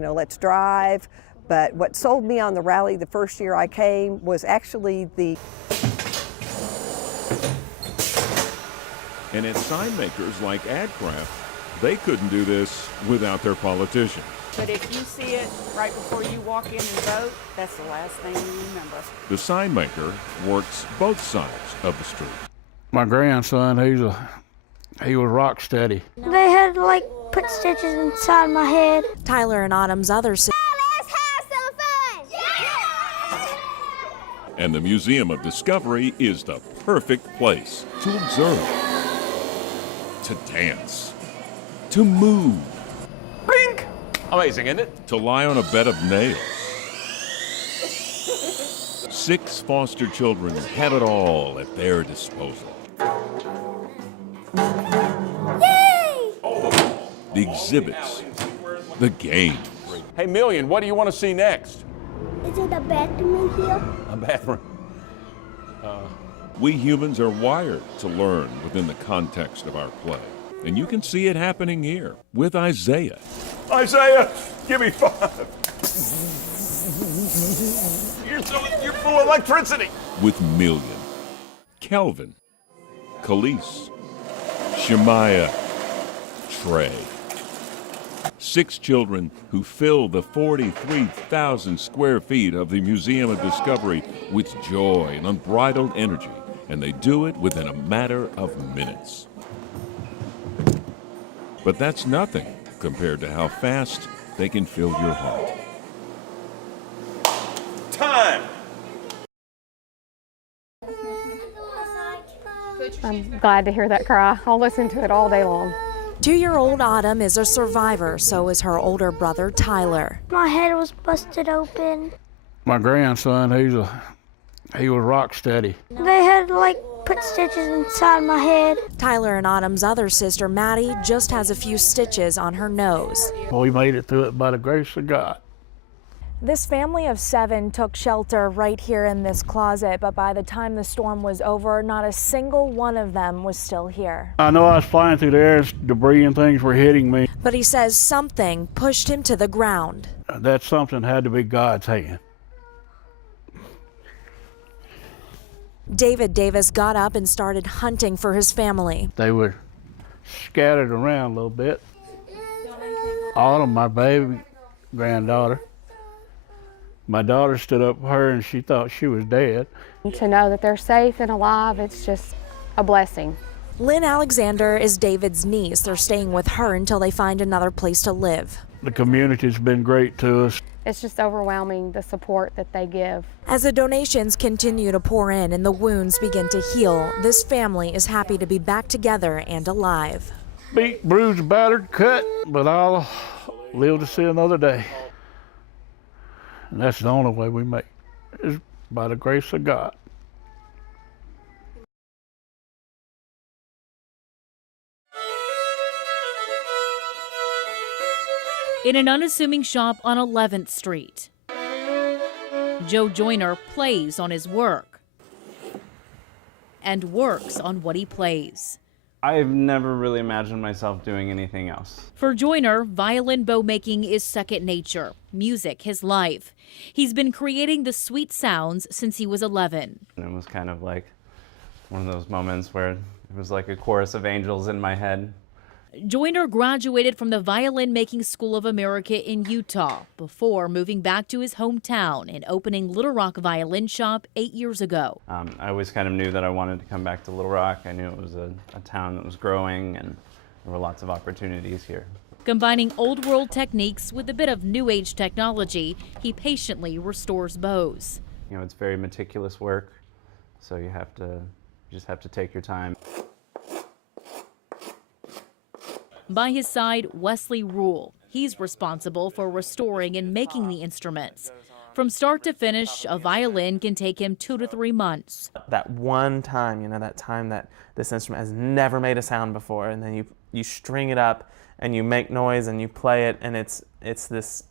let's drive. But what sold me on the rally the first year I came was actually the... And at sign makers like AdCraft, they couldn't do this without their politicians. But if you see it right before you walk in and vote, that's the last thing you remember. The sign maker works both sides of the street. My grandson, he was rock steady. They had to put stitches inside my head. Tyler and Autumn's other sister. Let's have some fun! Yeah! And the Museum of Discovery is the perfect place to observe, to dance, to move. Bink! Amazing, isn't it? To lie on a bed of nails. 6 foster children have it all at their disposal. Yay! The exhibits, the games. Hey, Million, what do you want to see next? Is it a bathroom in here? A bathroom. We humans are wired to learn within the context of our play. And you can see it happening here with Isaiah. Isaiah, give me 5. You're full of electricity. With Million, Kelvin, Khalees, Shemaiah, Trey. 6 children who fill the 43,000 square feet of the Museum of Discovery with joy and unbridled energy, and they do it within a matter of minutes. But that's nothing compared to how fast they can fill your heart. Time. I'm glad to hear that cry. I'll listen to it all day long. 2-year-old Autumn is a survivor, so is her older brother Tyler. My head was busted open. My grandson, he was rock steady. They had to put stitches inside my head. Tyler and Autumn's other sister Maddie just has a few stitches on her nose. We made it through it by the grace of God. This family of 7 took shelter right here in this closet, but by the time the storm was over, not a single one of them was still here. I know I was flying through the air, debris and things were hitting me. But he says something pushed him to the ground. That something had to be God's hand. David Davis got up and started hunting for his family. They were scattered around a little bit. Autumn, my baby granddaughter, my daughter stood up for her and she thought she was dead. To know that they're safe and alive, it's just a blessing. Lynn Alexander is David's niece. They're staying with her until they find another place to live. The community's been great to us. It's just overwhelming, the support that they give. As the donations continue to pour in and the wounds begin to heal, this family is happy to be back together and alive. Beat, bruised, battered, cut, but I'll live to see another day. And that's the only way we make it, is by the grace of God. In an unassuming shop on 11th Street, Joe Joyner plays on his work and works on what he plays. I've never really imagined myself doing anything else. For Joyner, violin bow making is second nature, music his life. He's been creating the sweet sounds since he was 11. It was kind of like one of those moments where it was like a chorus of angels in my head. Joyner graduated from the Violin Making School of America in Utah before moving back to his hometown and opening Little Rock Violin Shop 8 years ago. I always kind of knew that I wanted to come back to Little Rock. I knew it was a town that was growing and there were lots of opportunities here. Combining old world techniques with a bit of new age technology, he patiently restores bows. You know, it's very meticulous work, so you just have to take your time. By his side, Wesley Rule. He's responsible for restoring and making the instruments. From start to finish, a violin can take him 2 to 3 months. That one time, that time that this instrument has never made a sound before, and then you string it up and you make noise and you play it, and it's this,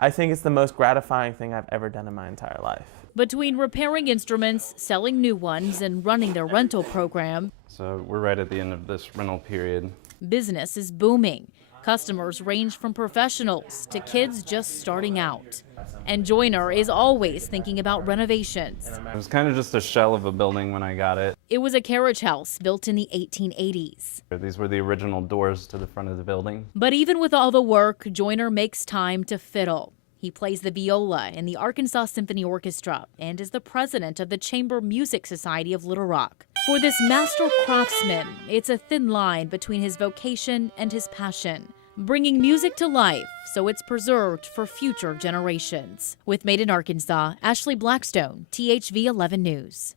I think it's the most gratifying thing I've ever done in my entire life. Between repairing instruments, selling new ones, and running their rental program, So we're right at the end of this rental period. business is booming. Customers range from professionals to kids just starting out. And Joyner is always thinking about renovations. It was kind of just a shell of a building when I got it. It was a carriage house built in the 1880s. These were the original doors to the front of the building. But even with all the work, Joyner makes time to fiddle. He plays the viola in the Arkansas Symphony Orchestra and is the president of the Chamber Music Society of Little Rock. For this master craftsman, it's a thin line between his vocation and his passion, bringing music to life so it's preserved for future generations. With Made in Arkansas, Ashley Blackstone, THV 11 News.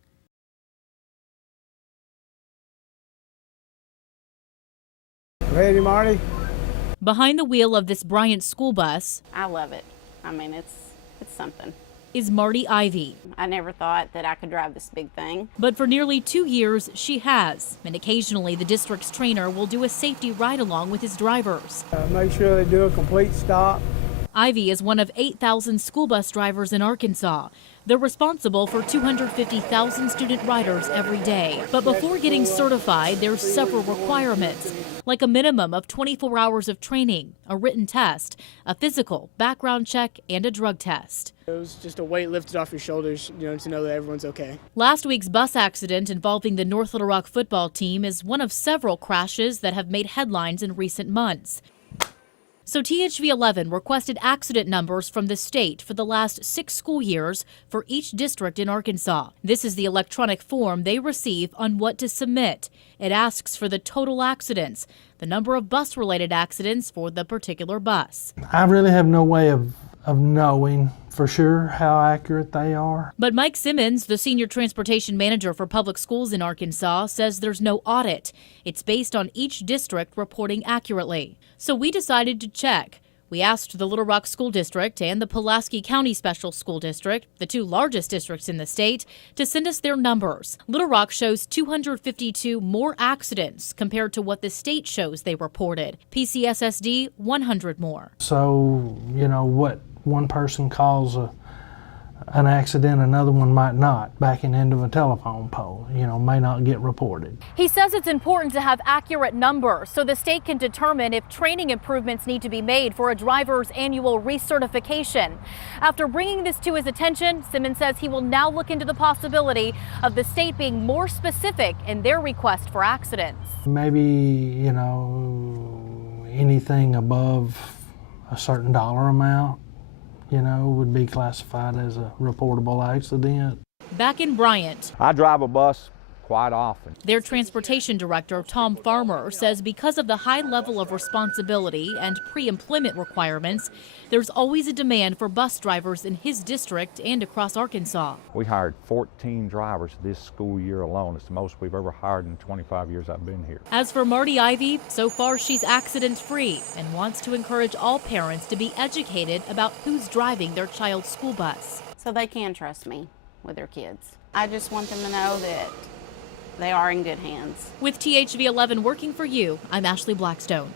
Ready, Marty? Behind the wheel of this Bryant school bus, I love it. I mean, it's something. Is Marty Ivy. I never thought that I could drive this big thing. But for nearly 2 years, she has. And occasionally, the district's trainer will do a safety ride-along with his drivers. Make sure they do a complete stop. Ivy is one of 8,000 school bus drivers in Arkansas. They're responsible for 250,000 student riders every day. But before getting certified, there's several requirements, like a minimum of 24 hours of training, a written test, a physical, background check, and a drug test. It was just a weight lifted off your shoulders, to know that everyone's okay. Last week's bus accident involving the North Little Rock football team is one of several crashes that have made headlines in recent months. So THV 11 requested accident numbers from the state for the last 6 school years for each district in Arkansas. This is the electronic form they receive on what to submit. It asks for the total accidents, the number of bus-related accidents for the particular bus. I really have no way of knowing for sure how accurate they are. But Mike Simmons, the senior transportation manager for public schools in Arkansas, says there's no audit. It's based on each district reporting accurately. So we decided to check. We asked the Little Rock School District and the Pulaski County Special School District, the 2 largest districts in the state, to send us their numbers. Little Rock shows 252 more accidents compared to what the state shows they reported. PCSSD, 100 more. So, what one person calls an accident, another one might not. Backing into a telephone pole, may not get reported. He says it's important to have accurate numbers so the state can determine if training improvements need to be made for a driver's annual recertification. After bringing this to his attention, Simmons says he will now look into the possibility of the state being more specific in their request for accidents. Maybe, anything above a certain dollar amount, would be classified as a reportable accident. Back in Bryant, I drive a bus quite often. Their transportation director, Tom Farmer, says because of the high level of responsibility and pre-employment requirements, there's always a demand for bus drivers in his district and across Arkansas. We hired 14 drivers this school year alone. It's the most we've ever hired in 25 years I've been here. As for Marty Ivy, so far she's accident-free and wants to encourage all parents to be educated about who's driving their child's school bus. So they can trust me with their kids. I just want them to know that they are in good hands. With THV 11 working for you, I'm Ashley Blackstone.